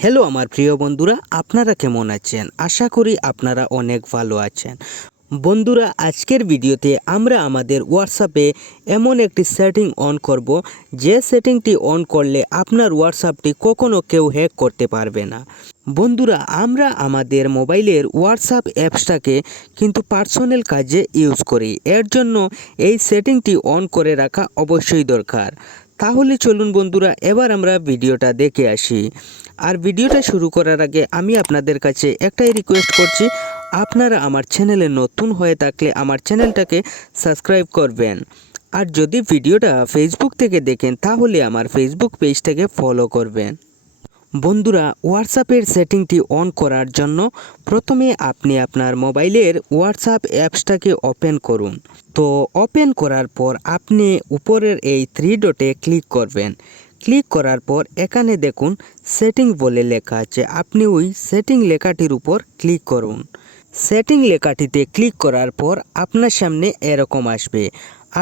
Hello আমার প্রিয় বন্ধুরা, আপনারা কেমন আছেন? আশা করি আপনারা অনেক ভালো আছেন। বন্ধুরা, আজকের ভিডিওতে আমরা আমাদের হোয়াটসঅ্যাপে এমন একটি সেটিং অন করব, যে সেটিংটি অন করলে আপনার হোয়াটসঅ্যাপটি কখনো কেউ হ্যাক করতে পারবে না। বন্ধুরা, আমরা আমাদের মোবাইলের হোয়াটসঅ্যাপ অ্যাপসটাকে কিন্তু পার্সোনাল কাজে ইউজ করি। এর জন্য এই সেটিংটি অন করে রাখা অবশ্যই দরকার। তাহলে চলুন বন্ধুরা, এবার আমরা ভিডিওটা দেখে আসি। আর ভিডিওটা শুরু করার আগে আমি আপনাদের কাছে একটাই রিকোয়েস্ট করছি, আপনারা আমার চ্যানেলে নতুন হয়ে থাকলে আমার চ্যানেলটাকে সাবস্ক্রাইব করবেন। আর যদি ভিডিওটা ফেসবুক থেকে দেখেন তাহলে আমার ফেসবুক পেজটাকে ফলো করবেন। বন্ধুরা, হোয়াটসঅ্যাপের সেটিংটি অন করার জন্য প্রথমে আপনি আপনার মোবাইলের হোয়াটসঅ্যাপ অ্যাপসটাকে ওপেন করুন। তো ওপেন করার পর আপনি উপরের এই 3 ডটে ক্লিক করবেন। ক্লিক করার পর এখানে দেখুন সেটিং বলে লেখা আছে, আপনি ওই সেটিং লেখাটির উপর ক্লিক করুন। সেটিং লেখাটিতে ক্লিক করার পর আপনার সামনে এরকম আসবে।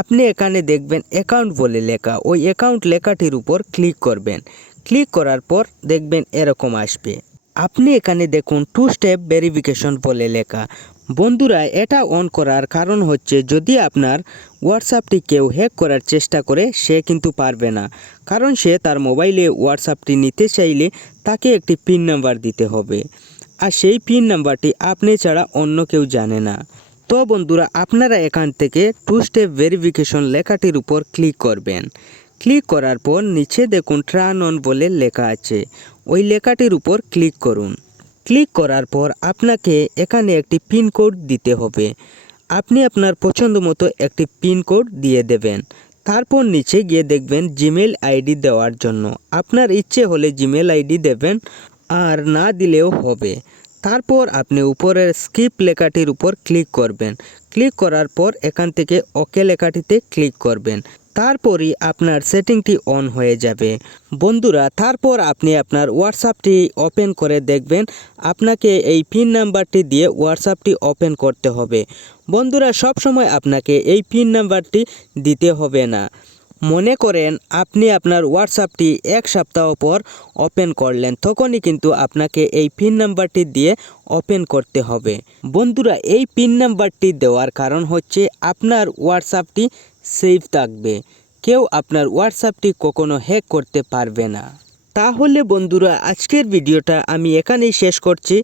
আপনি এখানে দেখবেন অ্যাকাউন্ট বলে লেখা, ওই অ্যাকাউন্ট লেখাটির উপর ক্লিক করবেন। ক্লিক করার পর দেখবেন এরকম আসবে। আপনি এখানে দেখুন 2 স্টেপ ভেরিফিকেশন বলে লেখা। বন্ধুরা, এটা অন করার কারণ হচ্ছে, যদি আপনার হোয়াটসঅ্যাপটি কেউ হ্যাক করার চেষ্টা করে সে কিন্তু পারবে না, কারণ সে তার মোবাইলে হোয়াটসঅ্যাপটি নিতে চাইলে তাকে একটি পিন নাম্বার দিতে হবে, আর সেই পিন নাম্বারটি আপনি ছাড়া অন্য কেউ জানে না। তো বন্ধুরা, আপনারা এখান থেকে 2 স্টেপ ভেরিফিকেশন লেখাটির উপর ক্লিক করবেন। ক্লিক করার পর নিচে দেখুন টার্ন অন বলে লেখা আছে, ওই লেখাটির উপর ক্লিক করুন। ক্লিক করার পর আপনাকে এখানে একটি পিন কোড দিতে হবে। আপনি আপনার পছন্দ মতো একটি পিন কোড দিয়ে দেবেন। তারপর নিচে গিয়ে দেখবেন জিমেল আইডি দেওয়ার জন্য, আপনার ইচ্ছে হলে জিমেল আইডি দেবেন, আর না দিলেও হবে। তারপর আপনি উপরের স্কিপ লেখাটির উপর ক্লিক করবেন। ক্লিক করার পর এখান থেকে ওকে লেখাটিতে ক্লিক করবেন। তারপরই আপনার সেটিংটি অন হয়ে যাবে। বন্ধুরা, তারপর আপনি আপনার হোয়াটসঅ্যাপটি ওপেন করে দেখবেন আপনাকে এই পিন নাম্বারটি দিয়ে হোয়াটসঅ্যাপটি ওপেন করতে হবে। বন্ধুরা, সব সময় আপনাকে এই পিন নাম্বারটি দিতে হবে না। মনে করেন আপনি আপনার হোয়াটসঅ্যাপটি 1 সপ্তাহ পর ওপেন করলেন, তখনই কিন্তু আপনাকে এই পিন নাম্বারটি দিয়ে ওপেন করতে হবে। বন্ধুরা, এই পিন নাম্বারটি দেওয়ার কারণ হচ্ছে আপনার হোয়াটসঅ্যাপটি সেফ থাকবে, কেউ আপনার হোয়াটসঅ্যাপটি কখনো হ্যাক করতে পারবে না। তাহলে বন্ধুরা, আজকের ভিডিওটা আমি এখানেই শেষ করছি,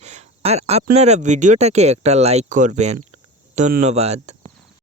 আর আপনারা ভিডিওটাকে একটা লাইক করবেন। ধন্যবাদ।